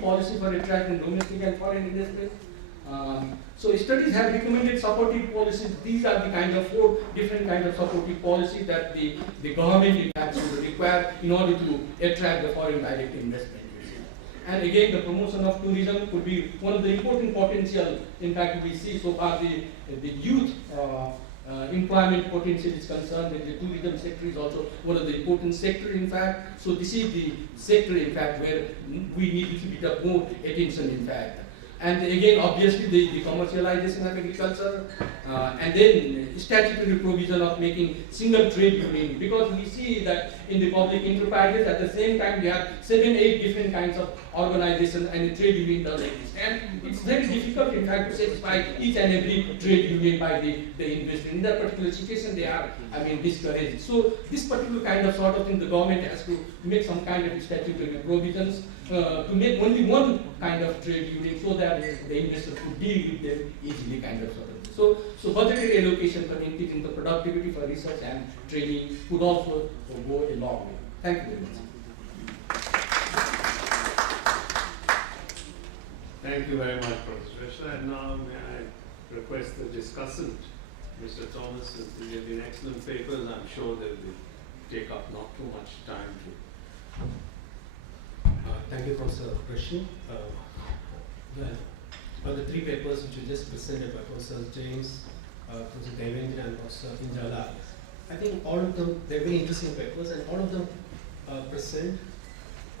supportive policy for attracting domestic and foreign investment. So studies have recommended supportive policies. These are the kind of 4 different kind of supportive policies that the government in fact should require in order to attract the foreign direct investment. And again, the promotion of tourism could be one of the important potential. In fact, we see so far the youth employment potential is concerned, and the tourism sector is also one of the important sector in fact. So this is the sector in fact where we need a little bit of more attention in fact. And again, obviously the commercialization of agriculture, and then statutory provision of making single trade union, because we see that in the public enterprises at the same time we have 7-8 different kinds of organizations and a trade union does exist. And it's very difficult in fact to satisfy each and every trade union by the investor. In that particular situation they are, discouraged. So this particular kind of sort of thing the government has to make some kind of statutory provisions to make only one kind of trade union so that the investor could deal with them easily kind of sort of thing. So budgetary allocation for increasing the productivity for research and training could also go a long way. Thank you very much. Thank you very much, Professor. And now may I request the discussant, Mr. Thomas, since they have been excellent papers. I'm sure they will take up not too much time to. Thank you, Professor Pratim. The 3 papers which you just presented by Professor James, Professor Arvind, and Professor Injala, I think all of them, they're very interesting papers, and all of them present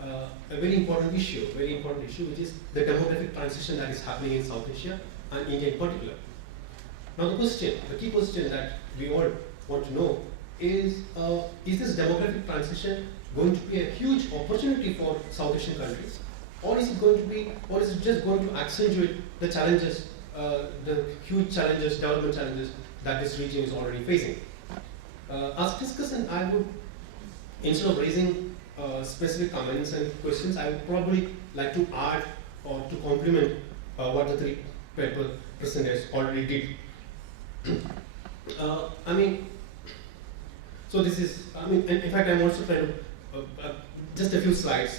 a very important issue, which is the demographic transition that is happening in South Asia and India in particular. Now the key question that we all want to know is this demographic transition going to be a huge opportunity for South Asian countries, or is it just going to accentuate the challenges, the huge challenges, development challenges that this region is already facing? As discussed, I would, instead of raising specific comments and questions, I would probably like to add or to complement what the 3 paper presenters already did. So this is, in fact, I'm also trying to just a few slides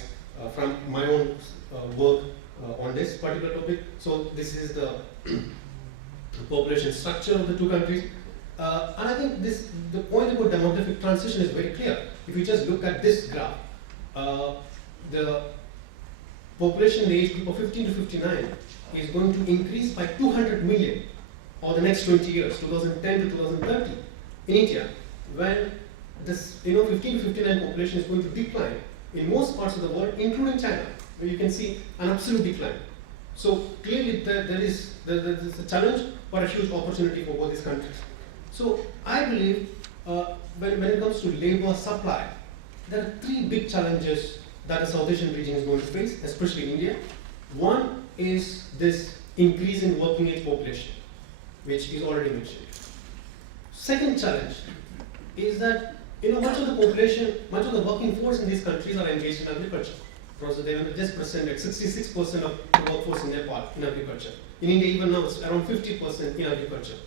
from my own work on this particular topic. So this is the population structure of the 2 countries. And I think the point about demographic transition is very clear. If you just look at this graph, the population in the age group of 15 to 59 is going to increase by 200 million over the next 20 years, 2010 to 2030 in India, when this 15 to 59 population is going to decline in most parts of the world, including China, where you can see an absolute decline. So clearly there is a challenge but a huge opportunity for both these countries. So I believe when it comes to labor supply, there are 3 big challenges that the South Asian region is going to face, especially India. One is this increase in working age population, which is already mentioned. Second challenge is that much of the population, much of the working force in these countries are engaged in agriculture. Professor Devan just presented 66% of the workforce in Nepal in agriculture. In India, even now, it's around 50% in agriculture.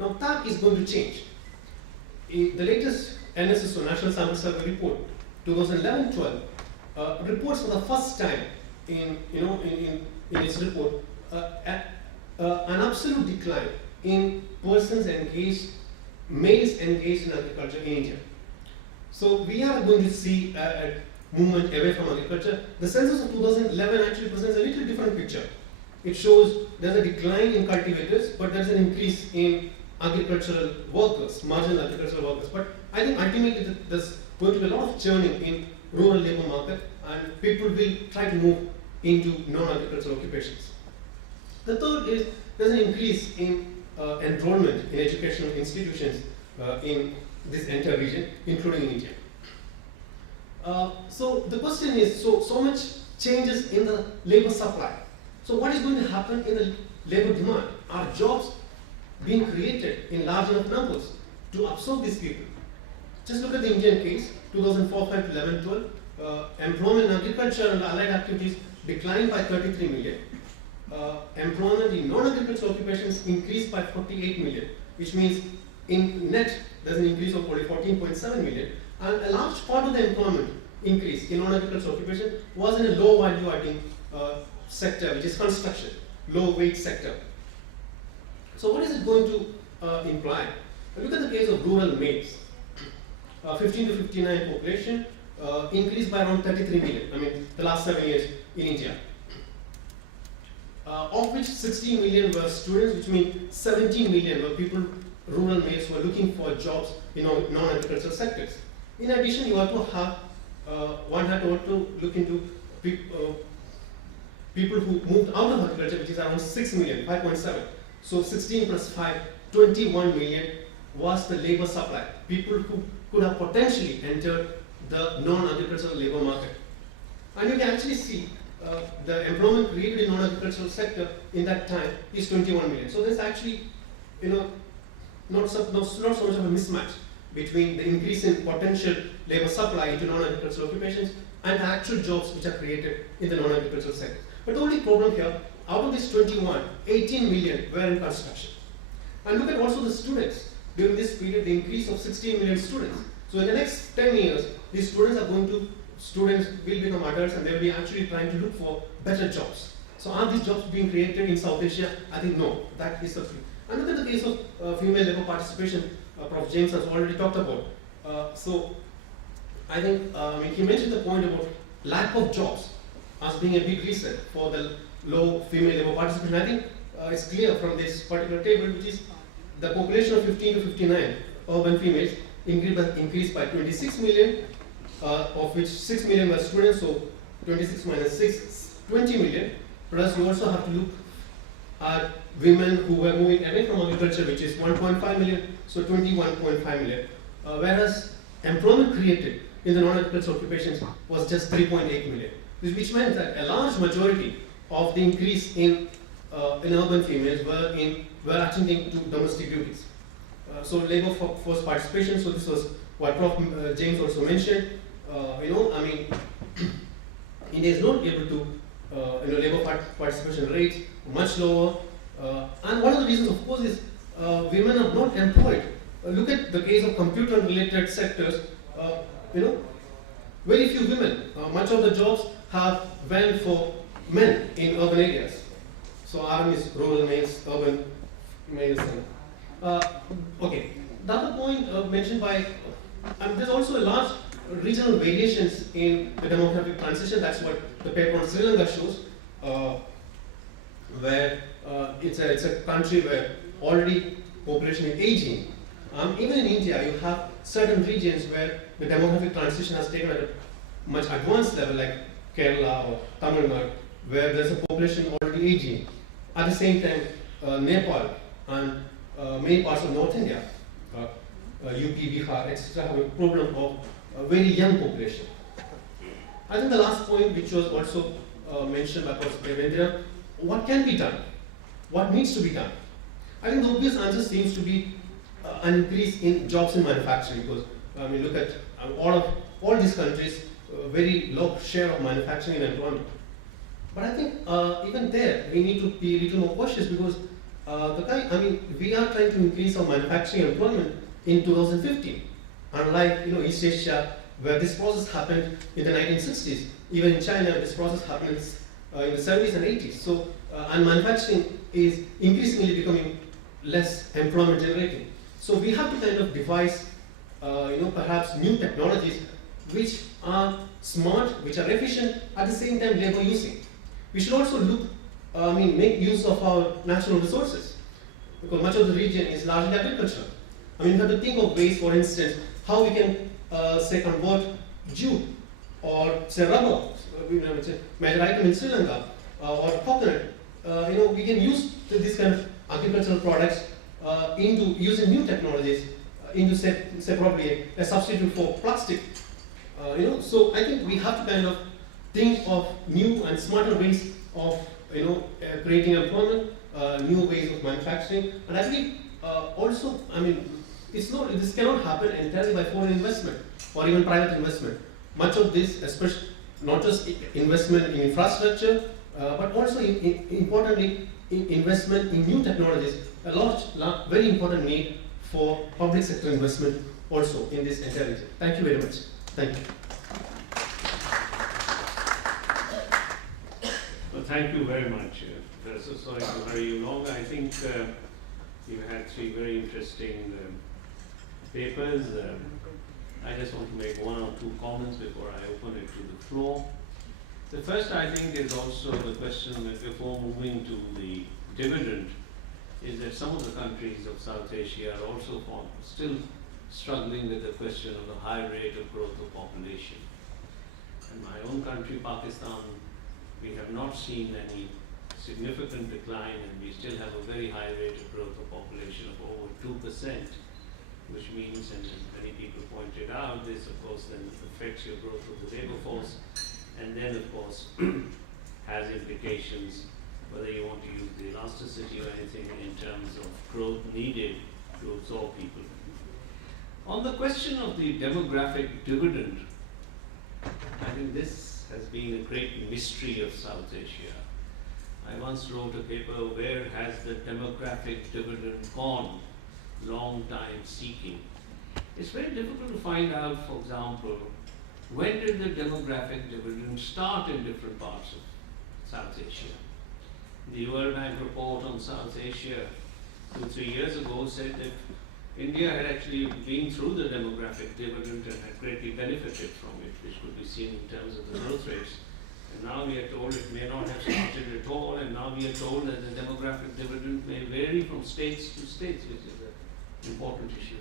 Now that is going to change. The latest NSSO, National Sample Survey report, 2011-12, reports for the first time in its report an absolute decline in persons engaged, males engaged in agriculture in India. So we are going to see a movement away from agriculture. The census of 2011 actually presents a little different picture. It shows there's a decline in cultivators, but there's an increase in agricultural workers, marginal agricultural workers. But I think ultimately there's going to be a lot of churning in rural labor market, and people will try to move into non-agricultural occupations. The third is there's an increase in enrollment in educational institutions in this entire region, including in India. So the question is, so much changes in the labor supply. So what is going to happen in the labor demand? Are jobs being created in large enough numbers to absorb these people? Just look at the Indian case, 2004-5 to 11-12. Employment in agriculture and allied activities declined by 33 million. Employment in non-agricultural occupations increased by 48 million, which means in net there's an increase of only 14.7 million. And a large part of the employment increase in non-agricultural occupation was in a low value adding sector, which is construction, low wage sector. So what is it going to imply? Look at the case of rural males. 15 to 59 population increased by around 33 million. I mean, the last 7 years in India. Of which 16 million were students, which means 17 million were people, rural males, who are looking for jobs in non-agricultural sectors. In addition, you have to have, one had to also look into people who moved out of agriculture, which is around 6 million, 5.7. So 16 plus 5, 21 million was the labor supply. People who could have potentially entered the non-agricultural labor market. And you can actually see the employment created in non-agricultural sector in that time is 21 million. So there's actually, not so much of a mismatch between the increase in potential labor supply into non-agricultural occupations and the actual jobs which are created in the non-agricultural sector. But the only problem here, out of this 21, 18 million were in construction. And look at also the students. During this period, the increase of 16 million students. So in the next 10 years, these students will become adults and they will be actually trying to look for better jobs. So are these jobs being created in South Asia? I think no, that is the thing. And look at the case of female labor participation, Prof. James has already talked about. So I think he mentioned the point about lack of jobs as being a big reason for the low female labor participation. I think it's clear from this particular table, which is the population of 15 to 59 urban females increased by 26 million, of which 6 million were students, so 26 minus 6, 20 million. Plus you also have to look at women who were moving away from agriculture, which is 1.5 million, so 21.5 million. Whereas employment created in the non-agricultural occupations was just 3.8 million, which meant that a large majority of the increase in urban females were attending to domestic duties. So labor force participation, so this was what Prof. James also mentioned. India is not able to, labor participation rate much lower. And one of the reasons, of course, is women are not employed. Look at the case of computer-related sectors. Very few women. Much of the jobs have went for men in urban areas. So RM is rural males, urban males. Okay. The other point mentioned by, there's also a large regional variations in the demographic transition. That's what the paper on Sri Lanka shows, where it's a country where already population is aging. Even in India, you have certain regions where the demographic transition has taken at a much advanced level, like Kerala or Tamil Nadu, where there's a population already aging. At the same time, Nepal and many parts of North India, UP, Bihar, etc., have a problem of a very young population. I think the last point, which was also mentioned by Professor Devendra, what can be done? What needs to be done? I think the obvious answer seems to be an increase in jobs in manufacturing, because look at all these countries, very low share of manufacturing and employment. But I think even there we need to be a little more cautious, because we are trying to increase our manufacturing employment in 2015. Unlike East Asia, where this process happened in the 1960s, even in China this process happens in the 70s and 80s. So and manufacturing is increasingly becoming less employment generating. So we have to kind of devise perhaps new technologies which are smart, which are efficient, at the same time labor using. We should also make use of our natural resources, because much of the region is largely agricultural. You have to think of ways, for instance, how we can say convert jute or say rubber, it's a major item in Sri Lanka, or coconut. We can use this kind of agricultural products into using new technologies into say probably a substitute for plastic. So I think we have to kind of think of new and smarter ways of creating employment, new ways of manufacturing, and I believe also this cannot happen entirely by foreign investment or even private investment. Much of this, especially not just investment in infrastructure, but also importantly investment in new technologies. A very important need for public sector investment also in this entire region. Thank you very much. Thank you. thank you very much, Professor. Sorry to hurry you along. I think you had three very interesting papers. I just want to make one or two comments before I open it to the floor. The first, I think, is also the question that before moving to the dividend, is that some of the countries of South Asia are also still struggling with the question of the high rate of growth of population. In my own country, Pakistan, we have not seen any significant decline, and we still have a very high rate of growth of population of over 2%, which means, and many people pointed out, this of course then affects your growth of the labor force, and then of course has implications whether you want to use the elasticity or anything in terms of growth needed to absorb people. On the question of the demographic dividend, I think this has been a great mystery of South Asia. I once wrote a paper, where has the demographic dividend gone? Long time seeking. It's very difficult to find out, for example, when did the demographic dividend start in different parts of South Asia? The World Bank report on South Asia 2-3 years ago said that India had actually been through the demographic dividend and had greatly benefited from it, which could be seen in terms of the growth rates. And now we are told it may not have started at all, and now we are told that the demographic dividend may vary from states to states, which is an important issue.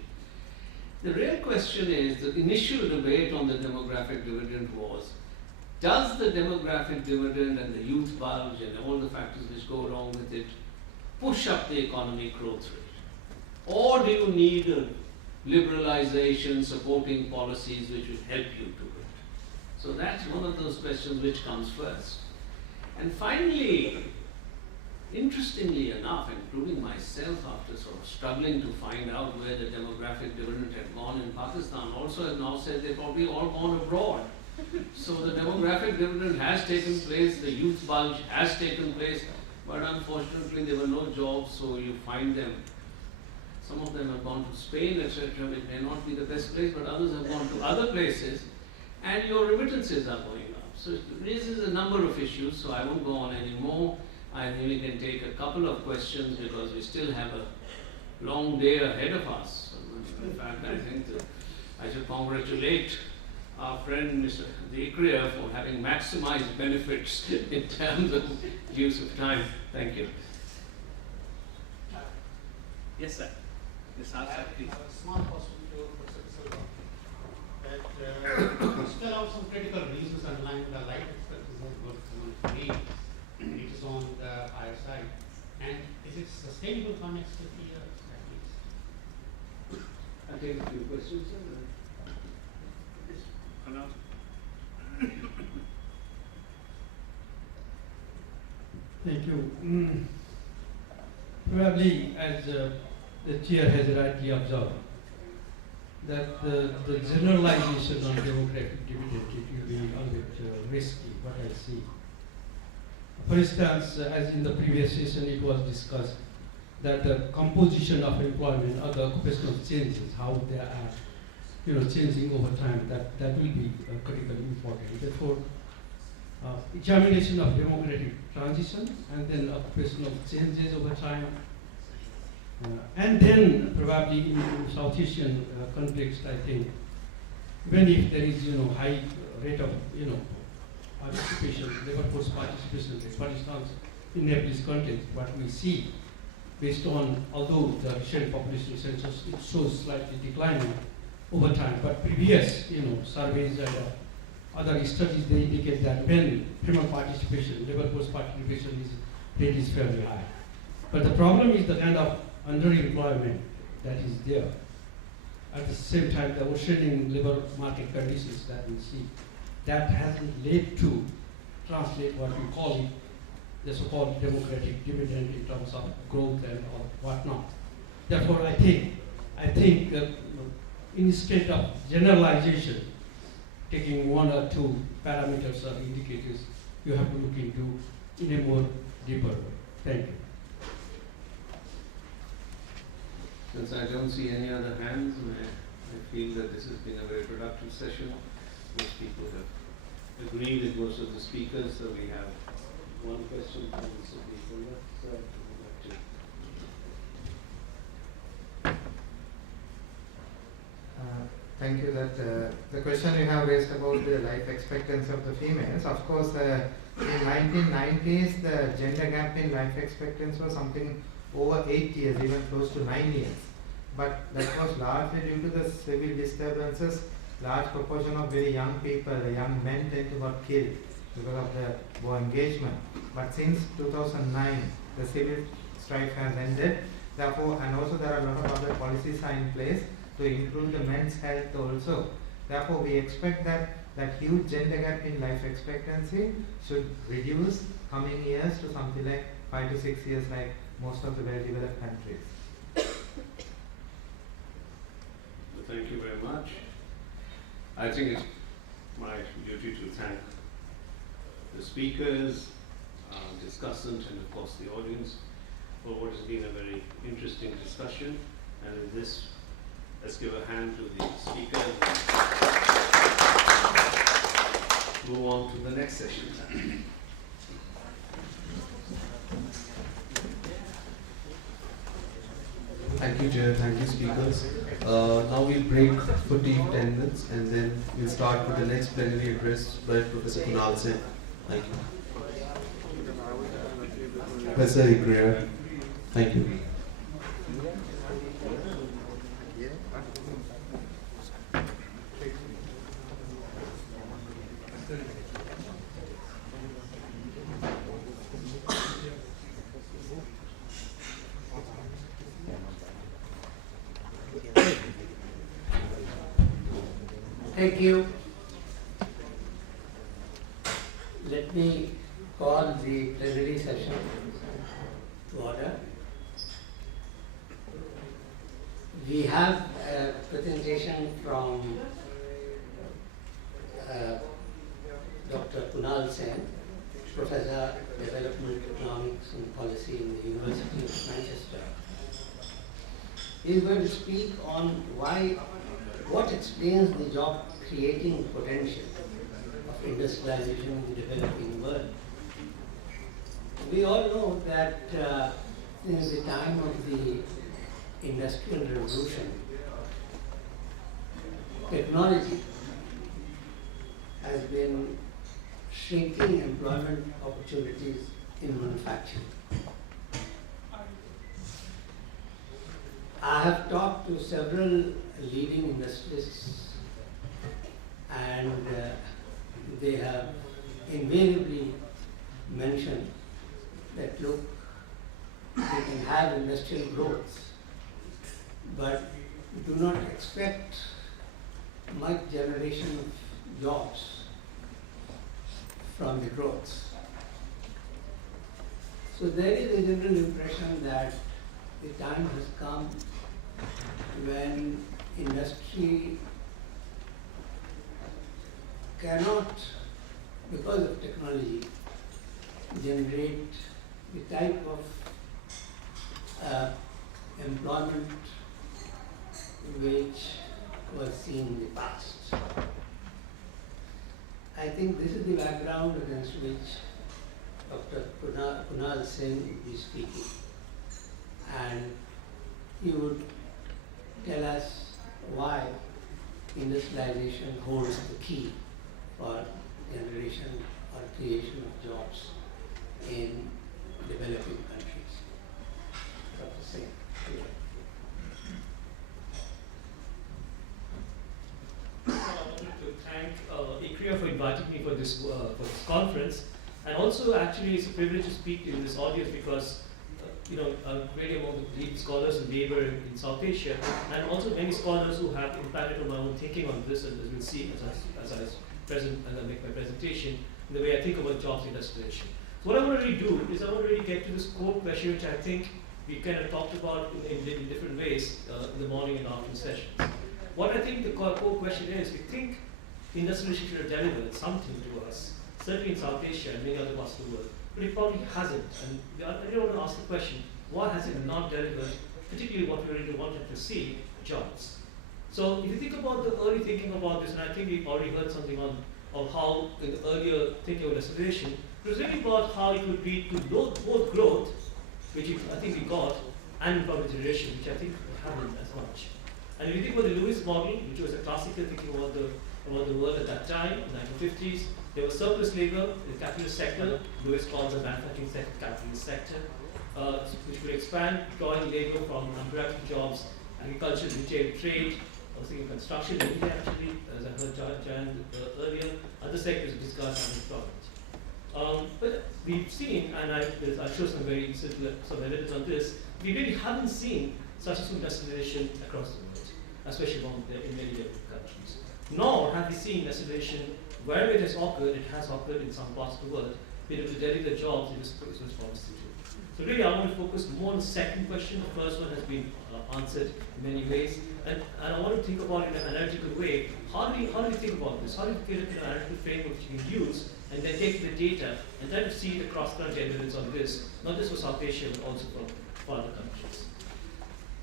The real question is, the initial debate on the demographic dividend was, does the demographic dividend and the youth bulge and all the factors which go along with it push up the economic growth rate? Or do you need a liberalization, supporting policies which will help you do it? So that's one of those questions which comes first. And finally, interestingly enough, including myself, after sort of struggling to find out where the demographic dividend had gone in Pakistan, also has now said they've probably all gone abroad. So the demographic dividend has taken place, the youth bulge has taken place, but unfortunately there were no jobs, so you find them. Some of them have gone to Spain, etc., which may not be the best place, but others have gone to other places, and your remittances are going up. So it raises a number of issues, so I won't go on anymore. I think we can take a couple of questions because we still have a long day ahead of us. In fact, I think that I should congratulate our friend Mr. ICRIER for having maximized benefits in terms of use of time. Thank you. Yes, sir. Yes, sir. I have a small question to Professor Silva, that you spell out some critical reasons underlying the light expectancy of growth rate. It is on the higher side. And is it sustainable for next 50 years at least? I'll take a few questions, sir. Thank you. Probably, as the chair has rightly observed, that the generalization on demographic dividend, it will be a bit risky, what I see. For instance, as in the previous session it was discussed, that the composition of employment or the occupational changes, how they are changing over time, that will be critically important. Therefore, examination of demographic transition and then occupational changes over time, and then probably in South Asian context, I think, even if there is high rate of participation, labor force participation rate, for instance, in Nepalese context, what we see, based on, although the recent population census, it shows slightly declining over time, but previous surveys and other studies, they indicate that when female participation, labor force participation rate is fairly high. But the problem is the kind of underemployment that is there. At the same time, the worsening labor market conditions that we see, that hasn't led to translate what we call it, the so-called democratic dividend in terms of growth and or whatnot. Therefore, I think instead of generalization, taking one or two parameters or indicators, you have to look into in a more deeper way. Thank you. Since I don't see any other hands, I feel that this has been a very productive session. Most people have agreed with most of the speakers, so we have one question from the left side. Would like to- Thank you. That the question you have raised about the life expectancy of the females. Of course, in 1990s, the gender gap in life expectancy was something over 8 years, even close to 9 years. But that was largely due to the civil disturbances. Large proportion of very young people, young men tend to got killed because of the war engagement. But since 2009, the civil strife has ended. Therefore, and also there are a lot of other policies are in place to improve the men's health also. Therefore, we expect that huge gender gap in life expectancy should reduce coming years to something like 5 to 6 years, like most of the well-developed countries. Thank you very much. I think it's my duty to thank the speakers, discussant, and of course the audience for what has been a very interesting discussion. And with this, let's give a hand to the speakers and move on to the next session. Thank you, Chair. Thank you, speakers. Now we'll break for 10 minutes and then we'll start with the next plenary address by Professor Kunal Sen. Thank you. Professor ICRIER. Thank you. Thank you. Let me call the plenary session to order. We have a presentation from Dr. Kunal Sen, Professor Development Economics and Policy in the University of Manchester. He is going to speak on what explains the job creating potential of industrialization in the developing world. We all know that since the time of the Industrial Revolution, technology has been shrinking employment opportunities in manufacturing. I have talked to several leading industrialists and they have invariably mentioned that look, we can have industrial growth, but do not expect much generation of jobs from the growth. So there is a general impression that the time has come when industry cannot, because of technology, generate the type of employment which was seen in the past. I think this is the background against which Dr. Kunal Sen will be speaking. And he would tell us why industrialization holds the key for generation or creation of jobs in developing countries. Dr. Sen. I wanted to thank ICRIER for inviting me for this conference, and also actually it's a privilege to speak to this audience because I'm really among the leading scholars in labor in South Asia, and also many scholars who have impacted on my own thinking on this, and as we'll see as I make my presentation, in the way I think about jobs industrialization. So what I want to really do is I want to really get to this core question, which I think we kind of talked about in different ways in the morning and afternoon sessions. What I think the core question is, we think industrialization should have delivered something to us, certainly in South Asia and many other parts of the world, but it probably hasn't. And I really want to ask the question, why has it not delivered, particularly what we really wanted to see, jobs? So if you think about the early thinking about this, and I think we've already heard something on how in the earlier thinking of industrialization, It was really about how it would lead to both growth, which I think we got, and employment generation, which I think we haven't as much. And if you think about the Lewis model, which was a classical thinking about the world at that time, in the 1950s, there was surplus labor in the capitalist sector. Lewis called the manufacturing sector capitalist sector, which would expand, drawing labor from unproductive jobs, agriculture, retail, trade. I was thinking construction in India actually, as I heard Jan earlier. Other sectors discussed unemployment. But we've seen, and I'll show some very simple evidence on this, we really haven't seen successful industrialization across the world, especially in many developed countries. Nor have we seen industrialization wherever it has occurred in some parts of the world, been able to deliver jobs in this response to. So really I want to focus more on the second question. The first one has been answered in many ways. And I want to think about it in an analytical way. How do we think about this? How do we create an analytical framework which you can use and then take the data and try to see the cross-current evidence on this, not just for South Asia, but also for other countries.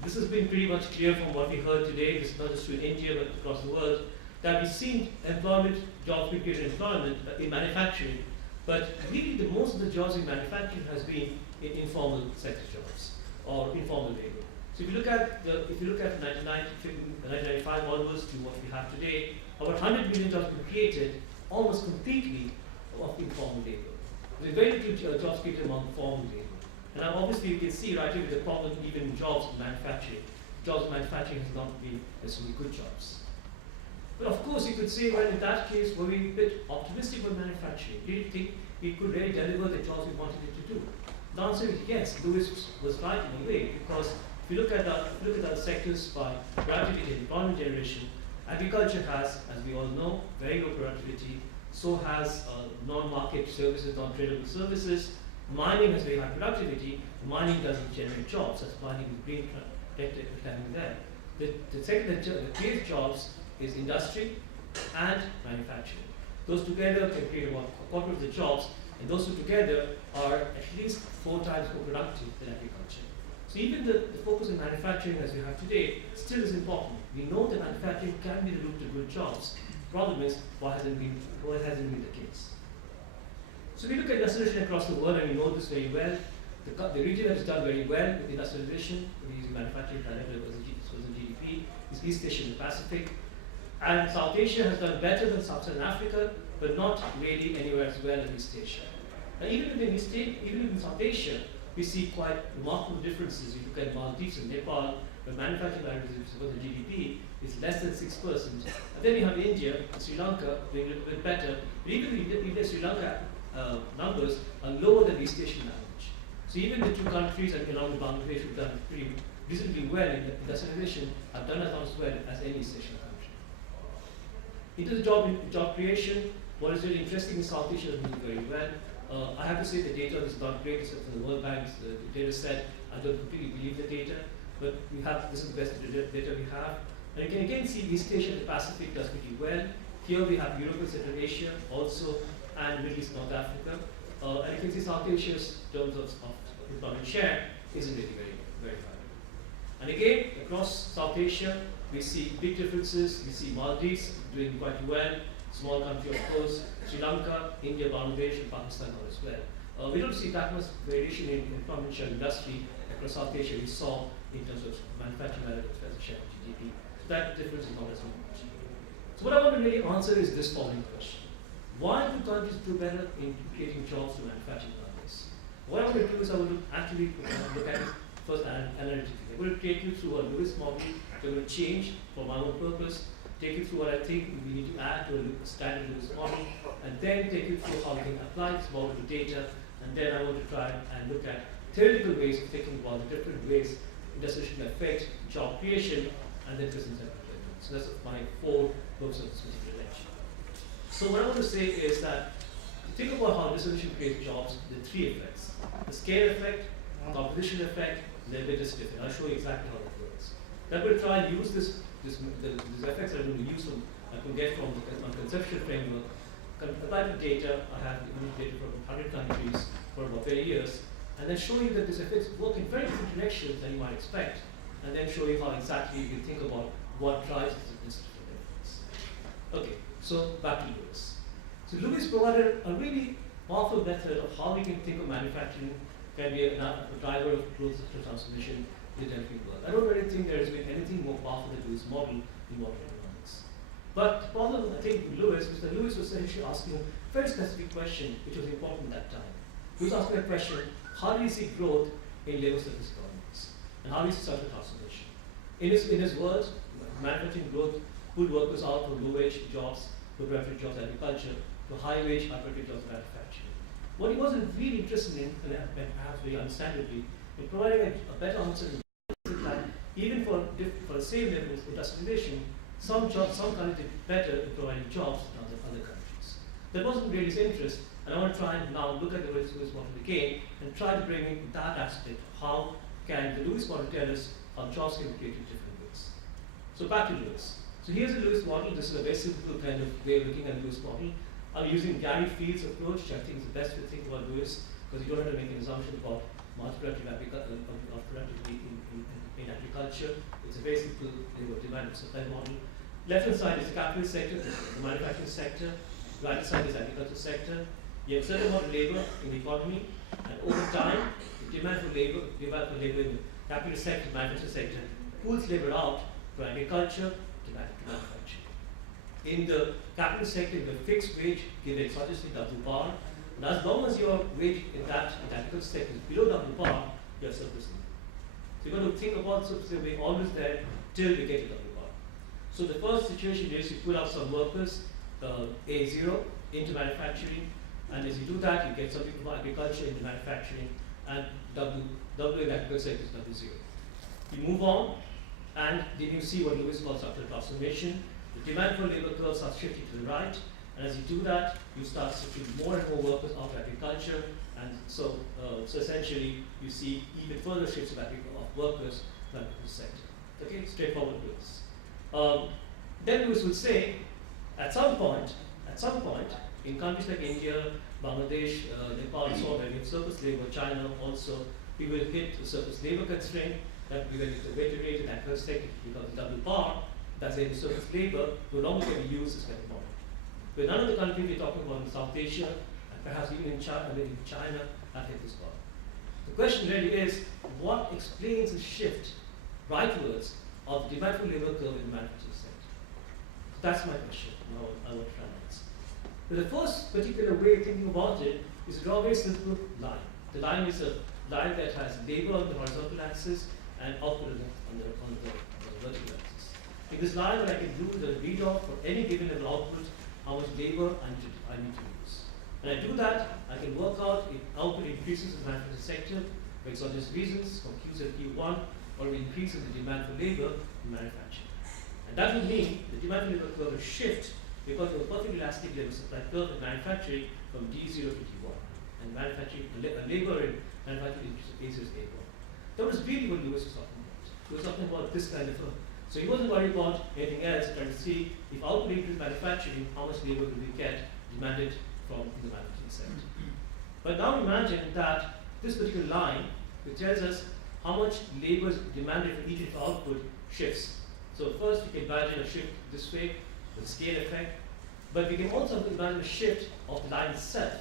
This has been pretty much clear from what we heard today. This is not just in India, but across the world, that we've seen employment, jobs being created in employment in manufacturing, but really most of the jobs in manufacturing has been in informal sector jobs or informal labor. So if you look at 1995 onwards to what we have today, about 100 million jobs were created almost completely of informal labor. There's very little jobs created among formal labor. And obviously you can see right here with the problem even in jobs in manufacturing. Jobs in manufacturing has not been necessarily good jobs. But of course you could say, well, in that case, were we a bit optimistic about manufacturing? Did you think we could really deliver the jobs we wanted it to do? The answer is yes. Lewis was right in a way, because if you look at the sectors by productivity and employment generation, agriculture has, as we all know, very low productivity. So has non-market services, non-tradable services. Mining has very high productivity. Mining doesn't generate jobs. That's mining is green having there. The sector that creates jobs is industry and manufacturing. Those together can create about a quarter of the jobs, and those two together are at least 4 times more productive than agriculture. So even the focus on manufacturing as we have today still is important. We know that manufacturing can be the route to good jobs. The problem is why hasn't been the case. So we look at industrialization across the world, and we know this very well. The region that has done very well with industrialization, we're using manufacturing primarily as a GDP, is East Asia and the Pacific. And South Asia has done better than Sub-Saharan Africa, but not really anywhere as well as East Asia. And even in South Asia, we see quite remarkable differences. You look at Maldives and Nepal, where manufacturing for the GDP is less than 6%. And then you have India and Sri Lanka doing a little bit better. But even the Sri Lanka numbers are lower than the East Asian average. So even the two countries, and along with Bangladesh, who've done pretty reasonably well in industrialization, have done as well as any East Asian country. Into the job creation, what is really interesting in South Asia is doing very well. I have to say the data is not great, except for the World Bank's the data set. I don't completely believe the data, but this is the best data we have. And you can again see East Asia and the Pacific does pretty well. Here we have Europe and Central Asia also, and Middle East, North Africa. And you can see South Asia's terms of employment share isn't really very high. And again, across South Asia, we see big differences. We see Maldives doing quite well, small country of course, Sri Lanka, India, Bangladesh, and Pakistan as well. We don't see that much variation in employment share industry across South Asia we saw in terms of manufacturing as a share of GDP. So that difference is not as much. So what I want to really answer is this following question. Why do countries do better in creating jobs to manufacturing companies? What I want to do is I want to actually look at it first analytically. I'm going to take you through a Lewis model. I'm going to change for my own purpose, take you through what I think we need to add to a standard Lewis model, and then take you through how we can apply this model to data, and then I want to try and look at theoretical ways of thinking about the different ways industrialization affects job creation, and then present them. So that's my 4 purposes of this particular lecture. So what I want to say is that to think about how industrialization creates jobs, there are 3 effects. The scale effect, composition effect, and the latest effect. I'll show you exactly how that works. Then we'll try and use these effects that I'm going to use I can get from my conceptual framework, apply to data. I have data from 100 countries for about 30 years, and then show you that these effects work in very different directions than you might expect, and then show you how exactly you can think about what drives these different effects. Okay, so back to Lewis. So Lewis provided a really powerful method of how we can think of manufacturing can be a driver of growth and transformation in the developing world. I don't really think there has been anything more powerful than Lewis' model in modern economics. But the problem, I think, with Lewis was that Lewis was essentially asking a very specific question, which was important at that time. He was asking a question, how do you see growth in labor service economies? And how do you see social transformation? In his words, manufacturing growth pulled workers out from low-wage jobs, low-productive jobs in agriculture, to high-wage, high-productive jobs in manufacturing. What he wasn't really interested in, and perhaps very understandably, in providing a better answer is that even for the same level of industrialization, some countries did better in providing jobs than other countries. That wasn't really his interest, and I want to try and now look at the Lewis model again and try to bring in that aspect. How can the Lewis model tell us how jobs can be created in different ways? So back to Lewis. So here's the Lewis model. This is a very simple kind of way of looking at the Lewis model. I'm using Gary Field's approach, which I think is the best way to think about Lewis, because you don't have to make an assumption about multi-productive productivity in agriculture. It's a very simple demand and supply model. Left-hand side is the capitalist sector, the manufacturing sector. Right-hand side is the agricultural sector. You have a certain amount of labor in the economy, and over time, the demand for labor in the capitalist sector, manufacturing sector, pulls labor out to agriculture, to manufacturing. In the capitalist sector, you have a fixed wage given exogenously W bar, and as long as your wage in the agricultural sector is below W bar, you have surplus labor. So you're going to think about surplus labor being always there till we get to W bar. So the first situation is you put out some workers, A0, into manufacturing, and as you do that, you get some people from agriculture into manufacturing, and W in the agricultural sector is W0. You move on, and then you see what Lewis calls structural transformation. The demand for labor curve starts shifting to the right, and as you do that, you start shifting more and more workers out of agriculture, and so essentially you see even further shifts of workers to the agricultural sector. Okay, straightforward Lewis. Then Lewis would say, at some point, in countries like India, Bangladesh, Nepal, and so on, where we have surplus labor, China also, we will hit the surplus labor constraint that we will get the weighted rate in that first sector because the W bar, that's the surplus labor, no longer can be used as kind of model. But none of the countries we're talking about in South Asia, and perhaps even in China, have hit this bar. The question really is, what explains the shift rightwards of the demand for labor curve in the manufacturing sector? So that's my question. Now I want to try and answer. But the first particular way of thinking about it is to draw a very simple line. The line is a line that has labor on the horizontal axis and output on the vertical axis. In this line, what I can do is a read off for any given level output how much labor I need to use. When I do that, I can work out if output increases in the manufacturing sector for exogenous reasons from Q0 to Q1, or it increases the demand for labor in manufacturing. And that will mean the demand for labor curve will shift because of a perfectly elastic labor supply curve in manufacturing from D0 to D1. And manufacturing, labor in manufacturing is A0. That was really what Lewis was talking about. He was talking about this kind of a. So he wasn't worried about anything else, trying to see if output increases manufacturing, how much labor will we get demanded from the manufacturing sector. But now imagine that this particular line, which tells us how much labor is demanded for each of the output, shifts. So first we can imagine a shift this way, the scale effect, but we can also imagine a shift of the line itself.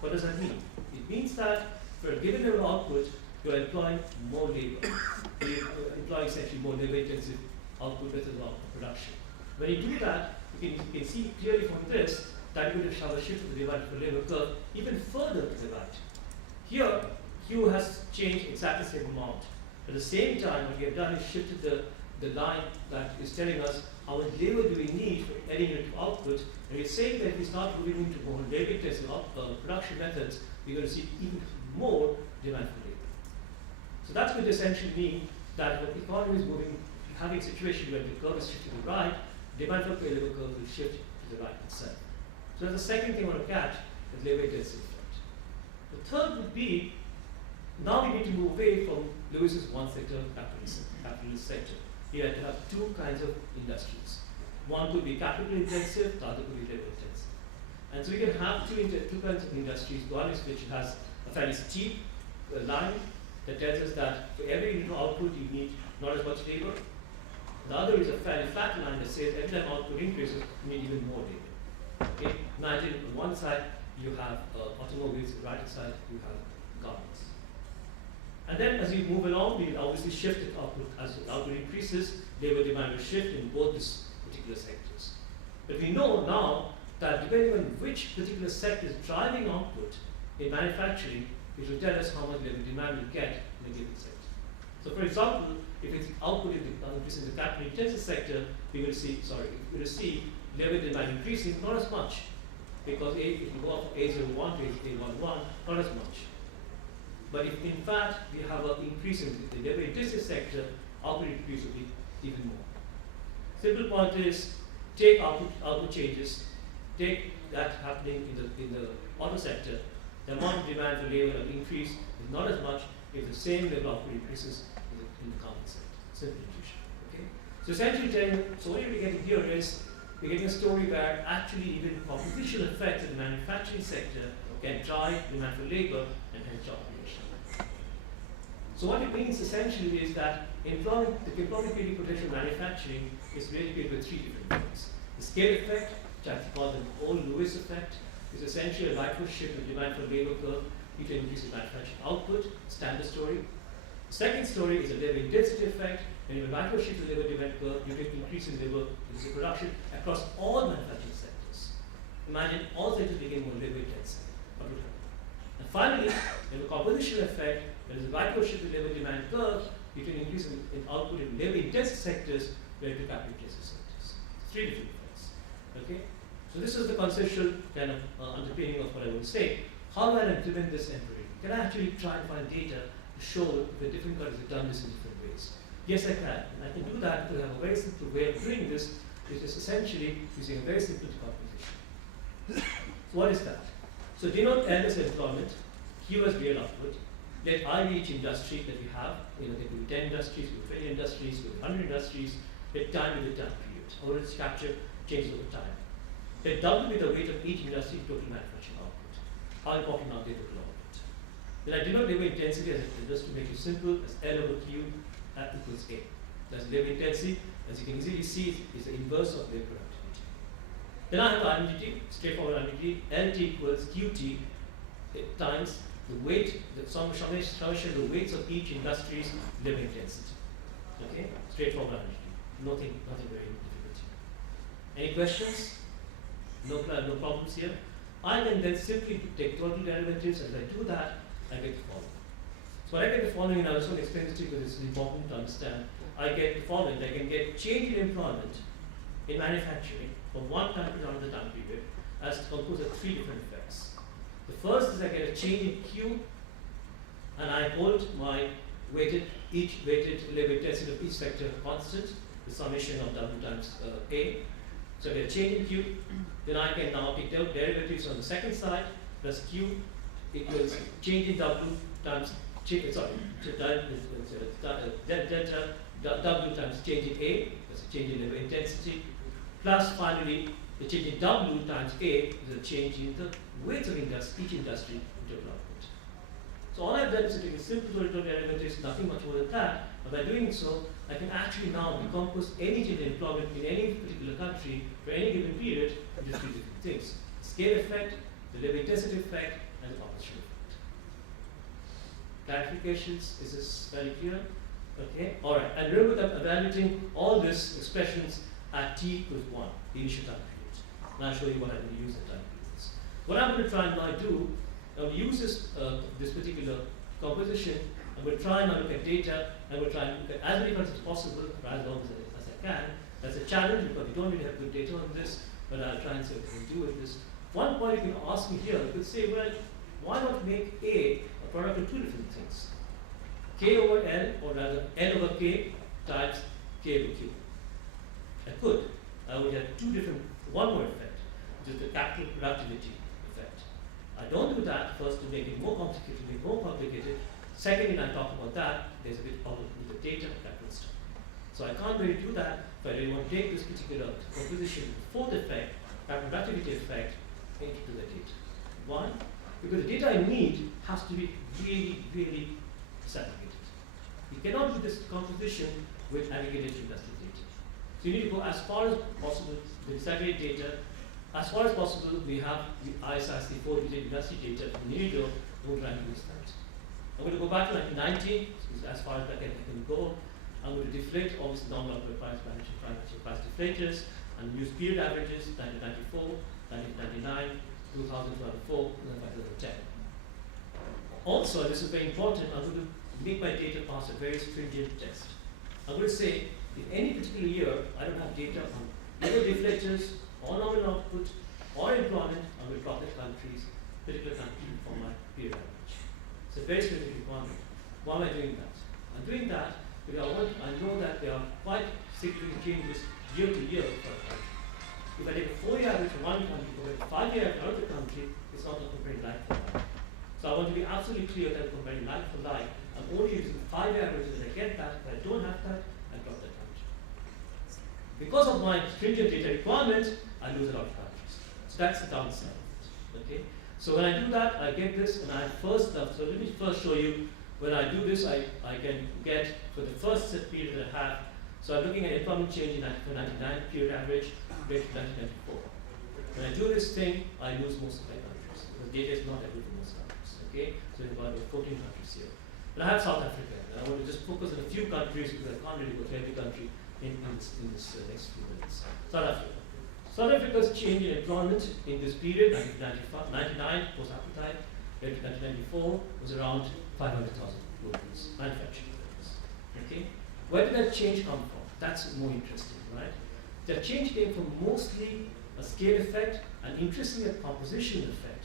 What does that mean? It means that for a given level of output, you are employing more labor. You are employing essentially more labor-intensive output methods of production. When you do that, you can see clearly from this that you will have a shift of the demand for labor curve even further to the right. Here, Q has changed exactly the same amount. At the same time, what we have done is shifted the line that is telling us how much labor do we need for any unit of output, and we're saying that if we start moving into more labor-intensive production methods, we're going to see even more demand for labor. So that's going to essentially mean that when the economy is moving, having a situation where the curve is shifting to the right, demand for labor curve will shift to the right itself. So that's the second thing I want to catch, is labor-intensive effect. The third would be, now we need to move away from Lewis's one sector capitalist sector. You have to have two kinds of industries. One could be capital intensive, the other could be labor intensive. And so we can have two kinds of industries. One is which has a fairly steep line that tells us that for every unit of output you need not as much labor. The other is a fairly flat line that says every time output increases, you need even more labor. Okay? Imagine on one side you have automobiles, right hand side, you have garments. And then as you move along, we obviously shift the output. As the output increases, labor demand will shift in both these particular sectors. But we know now that depending on which particular sector is driving output in manufacturing, it will tell us how much labor demand we get in a given sector. So for example, if it's output increasing the capital intensive sector, we will see labor demand increasing, not as much, because it will go up from A01 to A11, not as much. But if in fact we have an increase in the labor intensive sector, output increase will be even more. Simple point is, take output changes, take that happening in the auto sector, the amount of demand for labor will increase is not as much if the same level of output increases in the common sector. Simple intuition. Okay? So essentially, so what we're getting here is we're getting a story where actually even propositional effects in the manufacturing sector can drive demand for labor and hence job creation. So what it means essentially is that the employment creating potential in manufacturing is really created with three different things. The scale effect, which I call the old Lewis effect, is essentially a micro shift in demand for labor curve due to increase in manufacturing output, standard story. The second story is a labor intensity effect, and you have a micro shift in labor demand curve due to increase in labor intensive production across all manufacturing sectors. Imagine all sectors became more labor intensive. What would happen? And finally, you have a composition effect, there is a micro shift in labor demand curve due to an increase in output in labor intensive sectors relative to capital intensive sectors. Three different effects. Okay? So this is the conceptual kind of underpinning of what I will say. How do I implement this empirically? Can I actually try and find data to show the different countries have done this in different ways? Yes, I can. And I can do that because I have a very simple way of doing this, which is essentially using a very simple decomposition. So what is that? So denote L as employment, Q as real output. Let I be each industry that we have. There could be 10 industries, could be 20 industries, could be 100 industries. Let time be the time period. Or its capture changes over time. Let W be the weight of each industry total manufacturing output. How important are they total output? Then I denote labor intensity as just to make it simple as L over Q equals A. That's labor intensity. As you can easily see, is the inverse of labor productivity. Then I have the identity, straightforward identity, LT equals QT times the weight, the summation of the weights of each industry's labor intensity. Okay? Straightforward identity. Nothing very difficult here. Any questions? No problems here. I can then simply take total derivatives, and as I do that, I get the following. So when I get the following, and I also explain this to you because it's important to understand, I get the following. I can get change in employment in manufacturing from one time to another time period as composed of three different effects. The first is I get a change in Q, and I hold my each weighted labor intensity of each sector constant, the summation of W times A. So I get a change in Q. Then I can now take derivatives on the second side, plus Q equals change in W times delta W times change in A, that's a change in labor intensity, plus finally the change in W times A is a change in the weights of each industry in total output. So all I've done is taking simple total derivatives, nothing much more than that. But by doing so, I can actually now decompose any change in employment in any particular country for any given period into three different things: scale effect, the labor intensity effect, and the composition effect. Clarifications? Is this very clear? Okay. All right. And remember that I'm evaluating all these expressions at t equals 1, the initial time period. And I'll show you what I'm going to use at time periods. What I'm going to try and now do, I'll use this particular composition. I will try and look at data. I will try and look at as many countries as possible, or as long as I can. That's a challenge because we don't really have good data on this, but I'll try and see what we can do with this. One point you can ask me here, you could say, well, why not make A a product of two different things? K over L, or rather L over K times K over Q. I could. I would have one more effect, which is the capital productivity effect. I don't do that first to make it more complicated. Secondly, when I talk about that, there's a bit of with the data and capital stuff. So I can't really do that, but I want to take this particular composition, the fourth effect, capital productivity effect, into the data. Why? Because the data I need has to be really, really segregated. You cannot do this composition with aggregated industry data. So you need to go as far as possible with segregated data As far as possible, we have the ISIC 4-digit industry data from NIDO. We'll try and use that. I'm going to go back to 1990, as far as I can go. I'm going to deflate all these non-local price deflators and use period averages 1994, 1999, 2004, and 2010. Also, this is very important, I'm going to make my data pass a very stringent test. I'm going to say, in any particular year, I don't have data on either deflators, or nominal output, or employment, I'm going to plot the particular country for my period average. It's a very stringent requirement. Why am I doing that? I'm doing that because I know that there are quite significant changes year to year for a country. If I take a 4-year average from one country compared to 5-year average from another country, it's not comparing like for like. So I want to be absolutely clear that I'm comparing like for like. I'm only using 5-year averages and I get that. If I don't have that, I drop that country. Because of my stringent data requirements, I lose a lot of countries. So that's the downside of it. Okay? So when I do that, I get this, and I first, so let me first show you, when I do this, I can get, for the first set period that I have, so I'm looking at employment change in 1999 period average, rate to 1994. When I do this thing, I lose most of my countries, because data is not able for most countries. Okay? So there are about 14 countries here. But I have South Africa, and I want to just focus on a few countries, because I can't really go to every country in this next few minutes. South Africa. South Africa's change in employment in this period, 1999, post-apartheid, to 1994, was around 500,000 workers, manufacturing workers. Okay? Where did that change come from? That's more interesting, right? That change came from mostly a scale effect and interestingly a composition effect.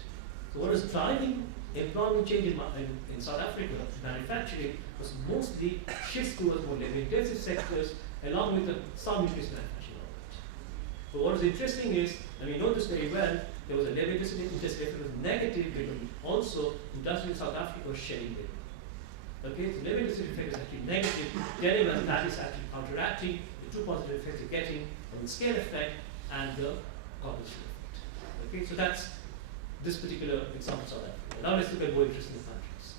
So what was driving employment change in South Africa, manufacturing, was mostly shifts towards more labor-intensive sectors, along with some increase in manufacturing output. But what is interesting is, and we know this very well, there was a labor-intensive effect that was negative, but also industry in South Africa was shedding labor. Okay, so labor-intensive effect is actually negative, telling us that is actually counteracting the two positive effects you're getting from the scale effect and the composition effect. Okay, so that's this particular example of South Africa. Now let's look at more interesting countries.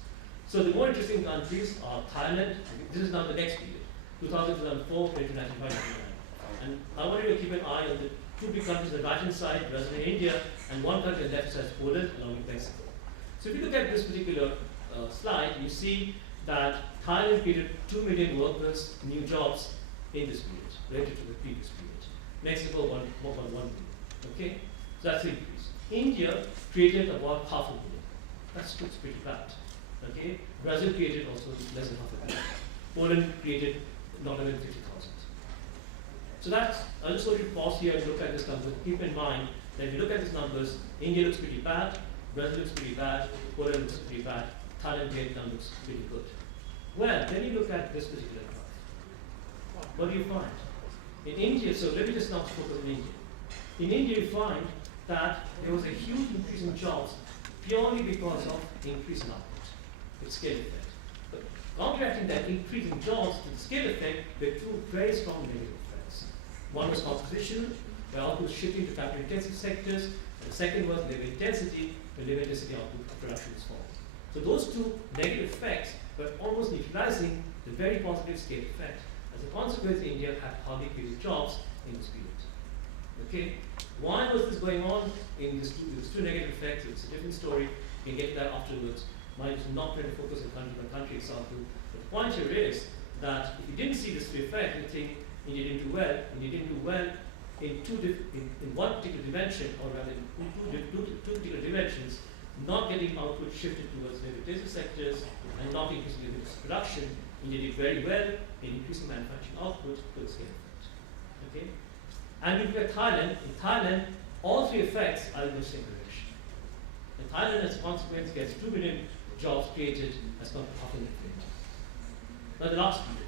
So the more interesting countries are Thailand. This is now the next period, 2004 to 1995. And I want you to keep an eye on the two big countries on the right-hand side, Brazil and India, and one country on the left side, Poland, along with Mexico. So if you look at this particular slide, you see that Thailand created 2 million workers, new jobs in this period, relative to the previous period. Mexico, 1.1 million. Okay? So that's the increase. India created about 500,000. That's pretty bad. Okay? Brazil created also less than 500,000. Poland created not even 50,000. So that's, I just want you to pause here and look at this number. Keep in mind that if you look at these numbers, India looks pretty bad, Brazil looks pretty bad, Poland looks pretty bad, Thailand, Vietnam looks pretty good. Well, then you look at this particular graph. What do you find? In India, so let me just now focus on India. In India, you find that there was a huge increase in jobs purely because of increase in output, the scale effect. But counteracting that increase in jobs to the scale effect, there were two very strong negative effects. One was composition, where output was shifting to capital intensive sectors, and the second was labor intensity, where labor intensity output production was falling. So those two negative effects were almost neutralizing the very positive scale effect. As a consequence, India had hardly created jobs in this period. Okay? Why was this going on in these two negative effects? It's a different story. We can get to that afterwards. Mine is not trying to focus on country by country example. But the point here is that if you didn't see this effect, you think India didn't do well, and you didn't do well in one particular dimension, or rather in two particular dimensions, not getting output shifted towards labor-intensive sectors and not increasing labor-intensive production. India did very well in increasing manufacturing output to the scale effect. Okay? And if you look at Thailand, in Thailand, all three effects are in the same direction. And Thailand, as a consequence, gets 2 million jobs created as compared to half a million created. Now the last period.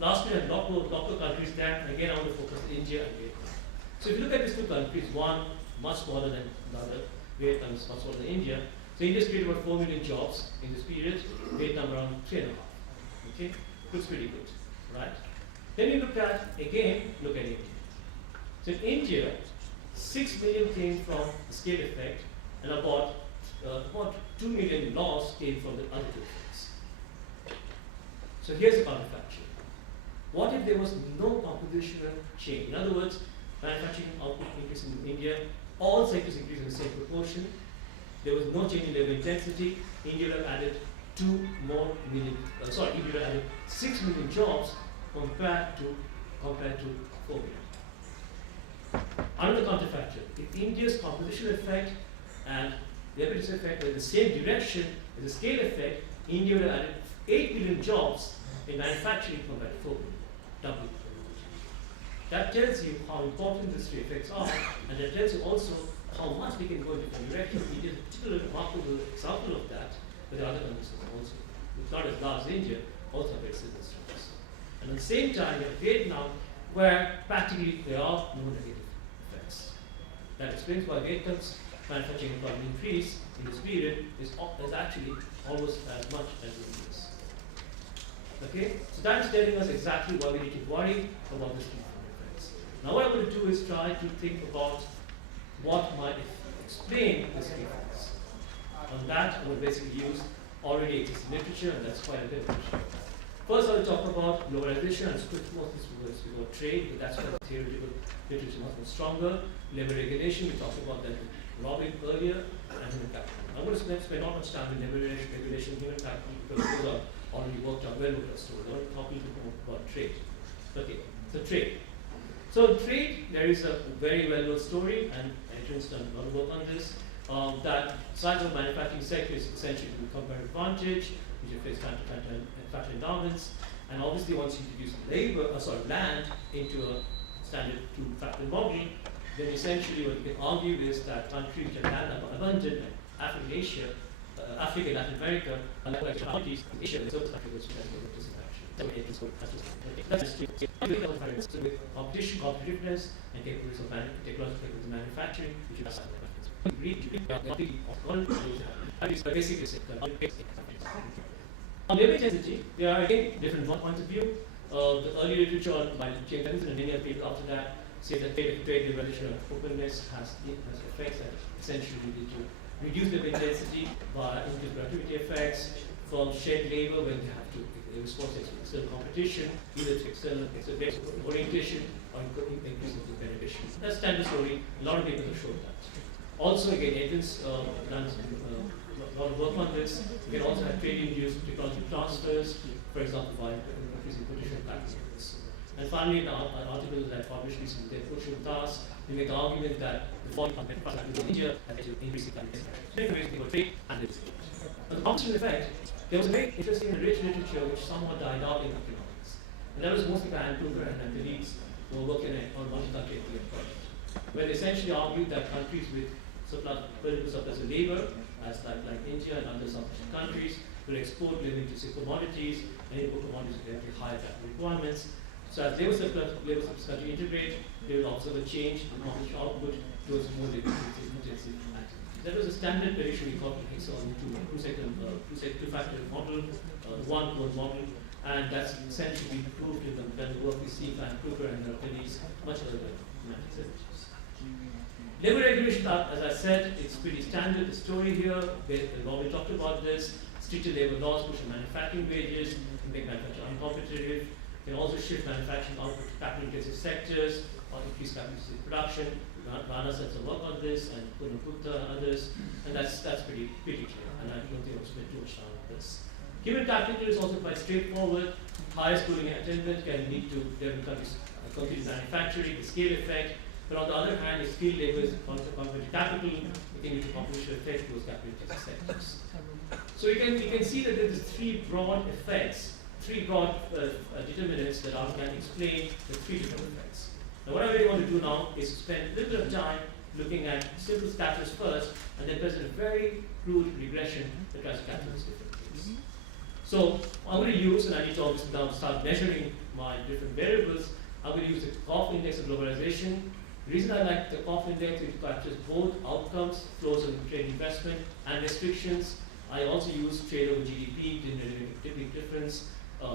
Last period, lot more countries there, and again I want to focus on India and Vietnam. So if you look at these two countries, one much smaller than the other, Vietnam is much smaller than India. So India's created about 4 million jobs in this period, Vietnam around 3.5. Okay? Looks pretty good, right? Then you look at India. So in India, 6 million came from the scale effect, and about 2 million loss came from the other two effects. So here's the counterfactual. What if there was no compositional change? In other words, manufacturing output increase in India, all sectors increased in the same proportion. There was no change in labor intensity. India would have added 6 million jobs compared to 4 million. Another counterfactor, if India's composition effect and the epidemic effect were in the same direction as the scale effect, India would have added 8 million jobs in manufacturing compared to 4 million, double. That tells you how important these three effects are, and that tells you also how much we can go in different directions. India is a particularly remarkable example of that, but the other countries also. It's not as large as India, also have very similar structures. And at the same time, you have Vietnam, where practically there are no negative effects. That explains why Vietnam's manufacturing employment increase in this period is actually almost as much as India's. Okay? So that is telling us exactly why we need to worry about this effects. Now what I'm going to do is try to think about what might explain this difference. On that, I will basically use already existing literature, and that's quite a bit of literature. First, I'll talk about globalization and split mostly we got trade, but that's why the theoretical literature is much more stronger. Labor regulation, we talked about that with Robin earlier, and human capital. I'm going to spend not much time in labor regulation, human capital, because those are already worked out, well worked out stories. I want to talk a little bit more about trade. Okay, so trade. So in trade, there is a very well-known story, and Adrian's done a lot of work on this, that size of manufacturing sector is essentially a comparative advantage, which you face factor endowments, and obviously once you introduce land into a standard two-factor model, then essentially what you can argue is that countries which are land abundant, Africa, Latin America, and countries in Asia, and certain countries which have no disadvantage. So with competition, competitiveness, and capabilities of technological manufacturing, which is on labor intensity, there are again different points of view. The early literature by Chairperson and many other people after that say that trade liberalization of openness has effects that essentially lead to reduce labor intensity by increased productivity effects, from shared labor when you have to respond to external competition, either to external orientation or increase of penetration. That's standard story. A lot of people have shown that. Also, again, Adrian's done a lot of work on this. You can also have trade-induced technology transfers, for example, by increasing potential practices. And finally, in the article that I published recently, the Pushing Task, we make the argument that the foreign competition in India has led to increasing trade and the opposite effect, there was a very interesting and rich literature which somewhat died out in economics. And that was mostly by Antuber and colleagues who were working on multi-country project, where they essentially argued that countries with political surplus of labor, as like India and other South Asian countries, will export labor to commodities, and import commodities with very high capital requirements. So as labor surplus country integrate, they will observe a change in commercial output towards more labor-intensive activities. That was a standard prediction we got on two-factor model, the one-code model, and that's essentially proved in the work we see by Kruger and their colleagues much earlier in the 1970s. Labor regulation, as I said, it's pretty standard. The story here, Robin talked about this. Stricter labor laws push manufacturing wages, make manufacturing uncompetitive. Can also shift manufacturing output to capital-intensive sectors or increase capital-intensive production. Rana said some work on this, and Punaputta and others, and that's pretty clear. And I don't think I'll spend too much time on this. Human capital is also quite straightforward. Higher schooling and attainment can lead to developing countries continue manufacturing, the scale effect. But on the other hand, if skilled labor is competitive capital, it can lead to population effect towards capital-intensive sectors. So we can see that there is three broad effects, three broad determinants that can explain the three different effects. Now what I really want to do now is spend a little bit of time looking at simple status first, and then present a very crude regression that tries to capture these different things. So I'm going to use, and I need to obviously now start measuring my different variables, I'm going to use the COF index of globalization. The reason I like the COF index is it captures both outcomes, flows of trade investment, and restrictions. I also use trade over GDP, didn't really make a big difference.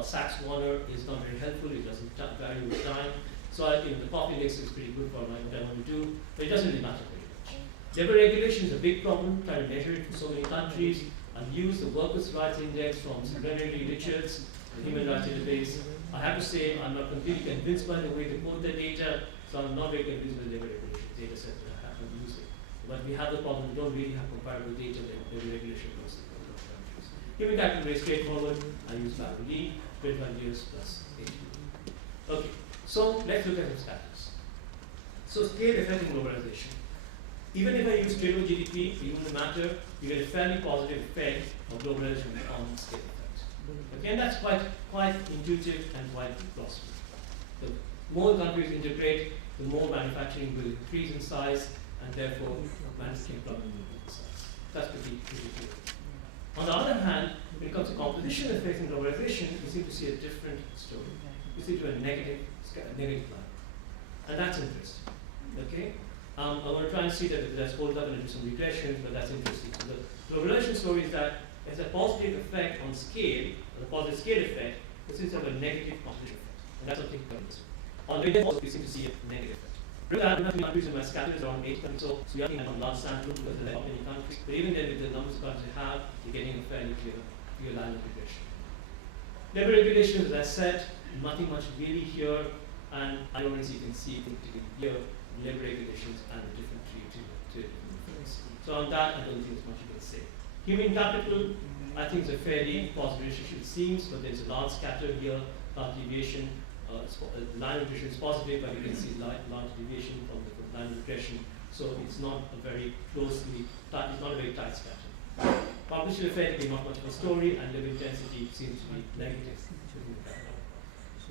Sachs-Warner is not very helpful, it doesn't vary with time. So I think the COF index is pretty good for what I want to do, but it doesn't really matter very much. Labor regulation is a big problem, trying to measure it for so many countries. I've used the Workers' Rights Index from Subramanian Richards, the Human Rights Database. I have to say, I'm not completely convinced by the way they quote the data, so I'm not very convinced with the labor regulation data set that I have been using. But we have the problem, we don't really have comparable data with the regulation across the countries. Human capital very straightforward. I use PLEA, 25 years plus 8. Okay, so let's look at some stats. So scale effect in globalization. Even if I use stable GDP, even the matter, you get a fairly positive effect of globalization on scale effects. Okay, and that's quite intuitive and quite plausible. The more countries integrate, the more manufacturing will increase in size, and therefore manufacturing will increase in size. That's pretty clear. On the other hand, when it comes to composition effects in globalization, we seem to see a different story. We see to a negative line. And that's interesting. Okay? I want to try and see that that's hold up and do some regressions, but that's interesting. So the globalization story is that there's a positive effect on scale, a positive scale effect, but seems to have a negative composition effect. And that's something to understand. On the also, we seem to see a negative effect. Look at the countries in my scatter is around 8 countries, so we are looking at a large sample because there are many countries. But even then, with the numbers of countries you have, you're getting a fairly clear line of regression. Labor regulations, as I said, nothing much really here, and I don't know if you can see here labor regulations and the different different things. So on that, I don't think there's much you can say. Human capital, I think it's a fairly positive relationship, it seems, but there's a large scatter here, large deviation. The line of regression is positive, but you can see large deviation from the line of regression. So it's not a very closely, it's not a very tight scatter. Composition effect is not much of a story, and labor intensity seems to be negative.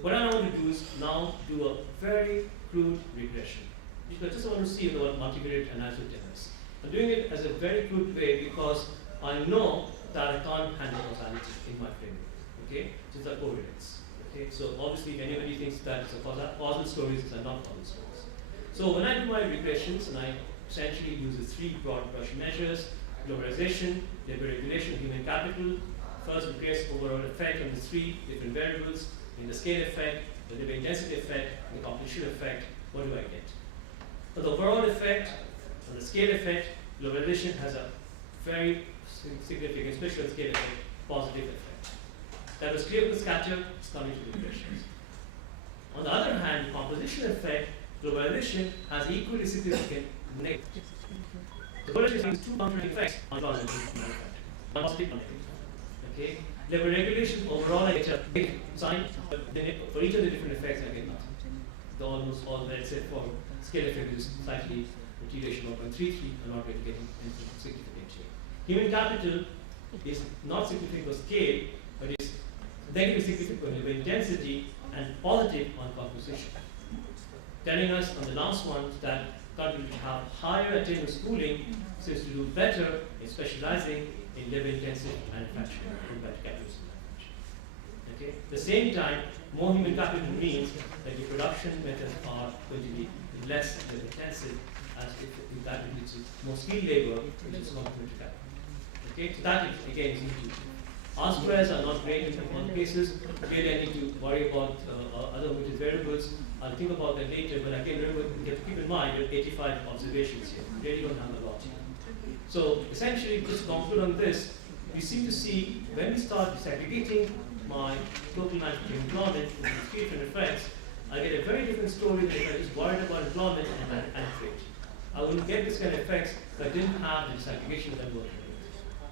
What I want to do is now do a very crude regression. I just want to see what multivariate analysis is. I'm doing it as a very crude way because I know that I can't handle causality in my framework. Okay, so it's a covariance. Okay, so obviously, if anybody thinks that it's a causal stories, these are not causal stories. So when I do my regressions, and I essentially use the 3 broad brush measures: globalization, labor regulation, human capital. First, regress overall effect on the 3 different variables. In the scale effect, the labor intensity effect, and the composition effect. What do I get? For the overall effect, on the scale effect, globalization has a very significant, especially on scale effect, positive effect. That was clear with the scatter, it's coming to the regressions. On the other hand, composition effect, globalization has equally significant negative. The globalization has 2 countering effects on manufacturing. One positive, one negative. Okay? Labor regulation overall I get a big sign, but for each of the different effects I get nothing. The almost all, let's say for scale effect is slightly deterioration 1.33, I'm not really getting anything significant here. Human capital is not significant for scale, but is negative significant for labor intensity and positive on composition. Telling us on the last one that countries which have higher attainment schooling seems to do better in specializing in labor intensive manufacturing compared to capitalist manufacturing. Okay? At the same time, more human capital means that the production methods are going to be less labor intensive, as if that leads to more skilled labor, which is complementary to capital. Okay? So that is, again is easy. R-squares are not great in all cases. Really, I need to worry about other variables. I'll think about that later, but again, remember, you have to keep in mind, you have 85 observations here. You really don't have a lot here. So essentially, just to conclude on this, we seem to see when we start disaggregating my total manufacturing employment into 3 different effects, I get a very different story than if I just worried about employment and trade. I wouldn't get this kind of effects if I didn't have the disaggregation that I'm working with.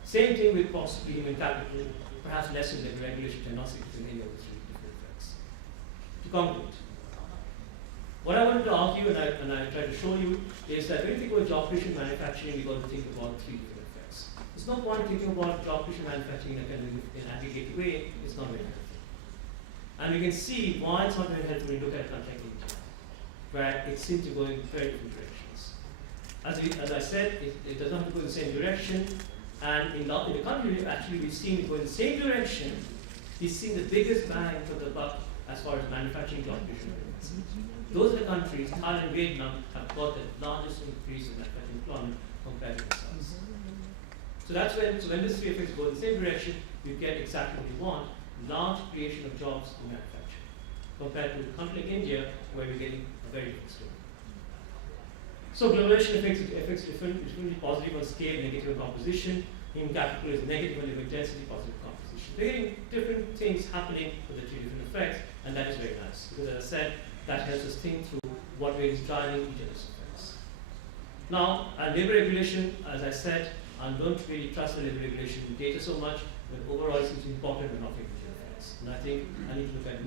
Same thing with possibly human capital, perhaps less in labor regulation and not significant any of the 3 different effects. To conclude, what I wanted to argue and I tried to show you is that when you think about job creation manufacturing, we've got to think about 3 different effects. There's no point thinking about job creation manufacturing in a kind of in an aggregate way, it's not very helpful. And we can see why it's not very helpful when you look at a country like India, where it seems to go in very different directions. As I said, it does not have to go in the same direction, and in the country, actually, we've seen it go in the same direction. We've seen the biggest bang for the buck as far as manufacturing job creation. Those are the countries, Thailand and Vietnam, have got the largest increase in manufacturing employment compared to themselves. So that's when these 3 effects go in the same direction, you get exactly what you want, large creation of jobs in manufacturing, compared to a country like India, where we're getting a very different story. So globalization effects differently, positive on scale, negative on composition. Human capital is negative on labor intensity, positive composition. We're getting different things happening with the 3 different effects, and that is very nice. Because as I said, that helps us think through what way is driving each of those effects. Now, labor regulation, as I said, I don't really trust the labor regulation data so much, but overall it seems important but not regulatory effects. And I think I need to look at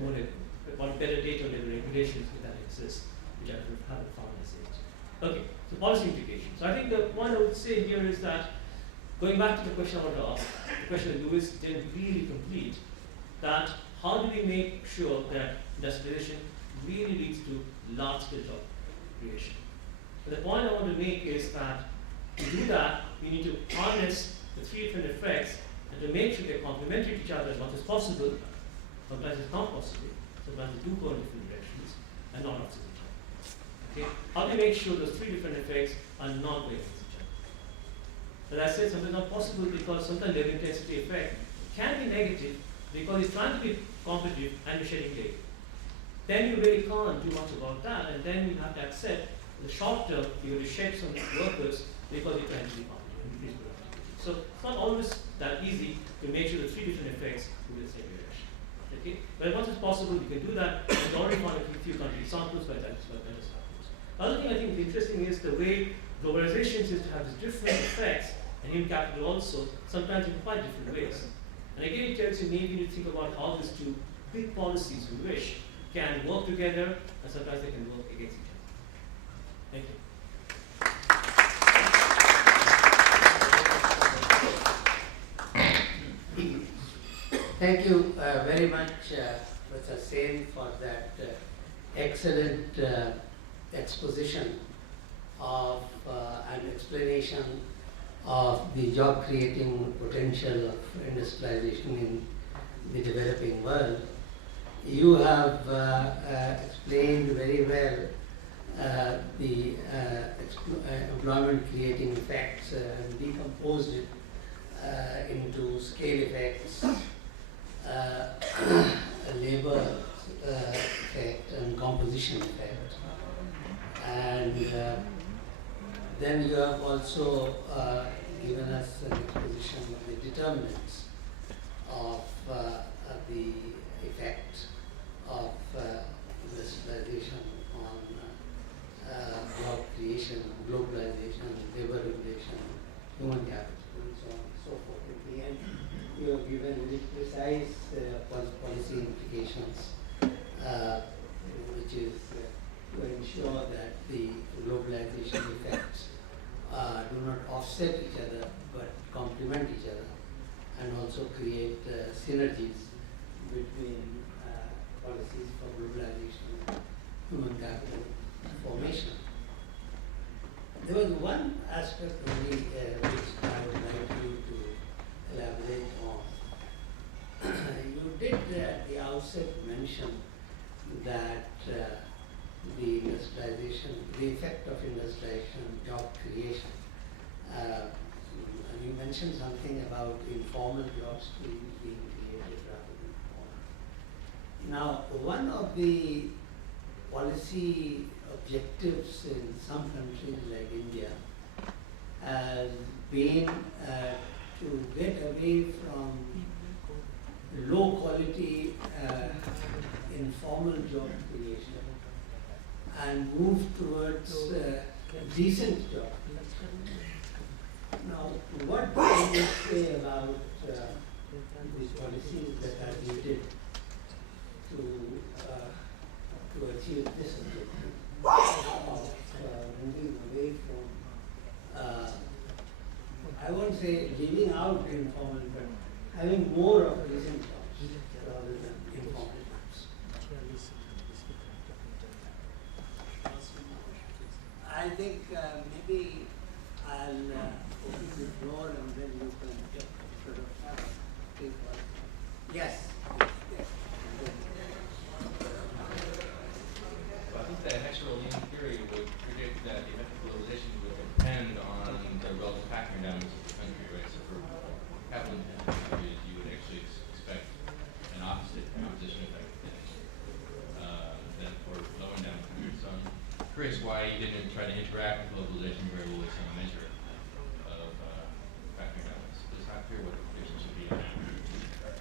better data on labor regulations if that exists, which I haven't found as yet. Okay, so policy implications. So I think the one I would say here is that, going back to the question I want to ask, the question that Lewis didn't really complete, that how do we make sure that industrialization really leads to large-scale job creation? But the point I want to make is that to do that, we need to harness the three different effects and to make sure they're complementary to each other as much as possible. Sometimes it's not possible. Sometimes they do go in different directions and not opposite each other. Okay? How do we make sure those three different effects are not going against each other? As I said, sometimes not possible because sometimes labor intensity effect can be negative because it's trying to be competitive and you're shedding labor. Then you really can't do much about that, and then you have to accept in the short term you're going to shed some workers because you're trying to be competitive and increase productivity. So it's not always that easy to make sure the three different effects move in the same direction. Okay? But as much as possible, you can do that. We've already found a few country examples where that is happens. The other thing I think is interesting is the way globalization seems to have these different effects, and human capital also, sometimes in quite different ways. And again, it tells you maybe you need to think about how these two big policies we wish can work together, and sometimes they can work against each other. Thank you. Thank you very much, Professor Sen, for that excellent exposition of and explanation of the job creating potential of industrialization in the developing world. You have explained very well the employment creating effects and decomposed it into scale effects, labor effect and composition effect. And then you have also given us an exposition of the determinants of the effect of industrialization on job creation, globalization, labor regulation, human capital, and so on and so forth. At the end, you have given very precise policy implications, which is to ensure that the globalization effects do not offset each other but complement each other, and also create synergies between policies for globalization and human capital formation. There was one aspect only which I would like you to elaborate on. You did at the outset mention that the industrialization, the effect of industrialization, job creation. You mentioned something about informal jobs being created rather than formal. Now, one of the policy objectives in some countries like India has been to get away from low quality informal job creation and move towards decent job. Now, what can you say about these policies that are needed to achieve this objective of moving away from, I won't say leaving out informal, but having more of decent jobs rather than informal jobs? I think maybe I'll open the floor and then you can sort of take one. Yes. Yes. Well, I think the Hexerolian theory would predict that the effect of globalization would depend on the relative factoring dynamics of the country, right? So for capital intensive countries, you would actually expect an opposite composition effect than for low endowment countries. So I'm curious why you didn't try to interact with globalization very well with some measure of factoring dynamics. It's not clear what the conditions should be in that.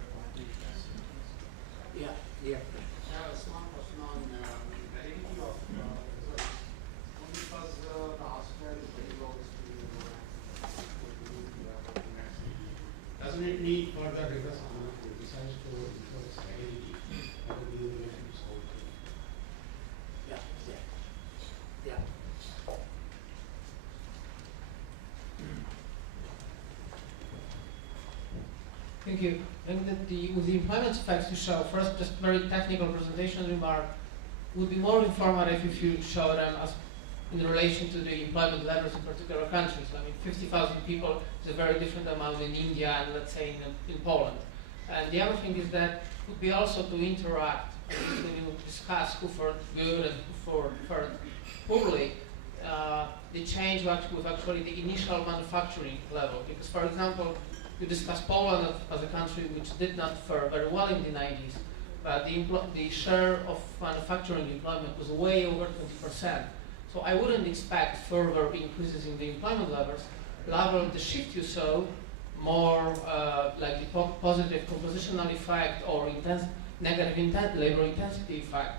Yeah, yeah. I have a small question on validity of results. Only because the ASCRIER is very Thank you. I think that with the employment facts you show, first, just very technical presentation remark, would be more informative if you show them as in relation to the employment levels in particular countries. I mean, 50,000 people is a very different amount in India and let's say in Poland. And the other thing is that would be also to interact when you discuss who fared good and who fared poorly, the change with actually the initial manufacturing level. Because, for example, you discuss Poland as a country which did not fare very well in the 90s, but the share of manufacturing employment was way over 20%. So I wouldn't expect further increases in the employment levels. Rather, the shift you saw, more like the positive compositional effect or negative labor intensity effect,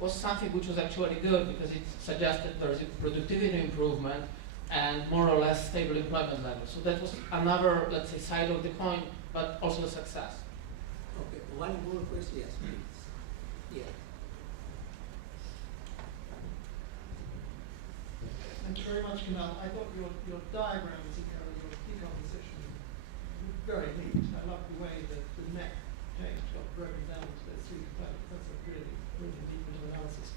was something which was actually good because it suggested there is a productivity improvement and more or less stable employment levels. So that was another, let's say, side of the coin, but also a success. Okay, one more question, yes, please. Yeah. Thank you very much, Kunal. I thought your diagrams in your decomposition were very neat. I love the way that the neck change got broken down into those three components. That's a really, really neat bit of analysis.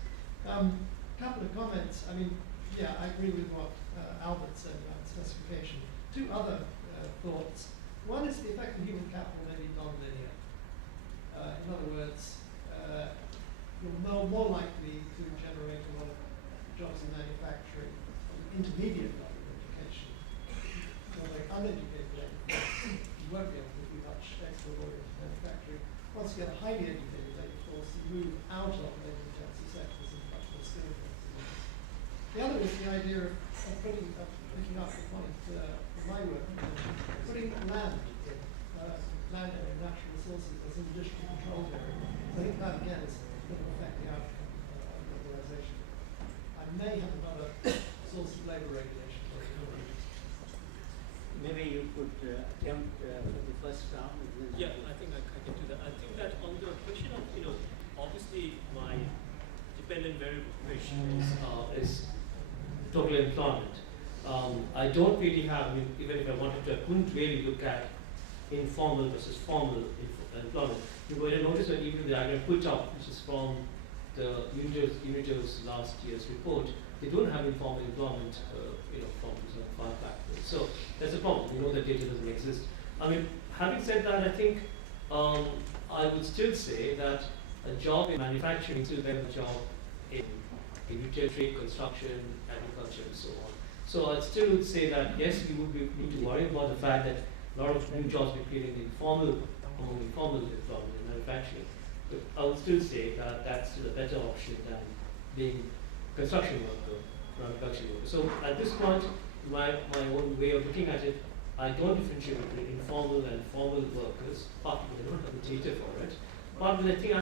Couple of comments. I mean, yeah, I agree with what Albert said about specification. Two other thoughts. One is the effect of human capital may be non-linear. In other words, you're more likely to generate a lot of jobs in manufacturing, intermediate level of education. For the uneducated labor force, you won't be able to do much export-oriented manufacturing. Once you get a highly educated labor force, you move out of labor-intensive sectors into much more skill-intensive ones. The other is the idea of picking up the point of my work, putting land in, land area, natural resources as an additional control area. I think that again is going to affect the outcome of globalization. I may have another source of labor regulation. Maybe you could attempt for the first round. Yeah, I think I can do that. I think that on the question of, obviously my dependent variable question is total employment. I don't really have, even if I wanted to, I couldn't really look at informal versus formal employment. You will notice that even the diagram put up, which is from the Unitor's last year's report, they don't have informal employment, from 2005 backwards. So that's a problem. We know that data doesn't exist. I mean, having said that, I think I would still say that a job in manufacturing is still better than a job in retail trade, construction, agriculture, and so on. So I still would say that yes, we would need to worry about the fact that a lot of new jobs be created in informal employment in manufacturing. But I would still say that that's still a better option than being construction worker, production worker. So at this point, my own way of looking at it, I don't differentiate between informal and formal workers, partly because I don't have the data for it, but I think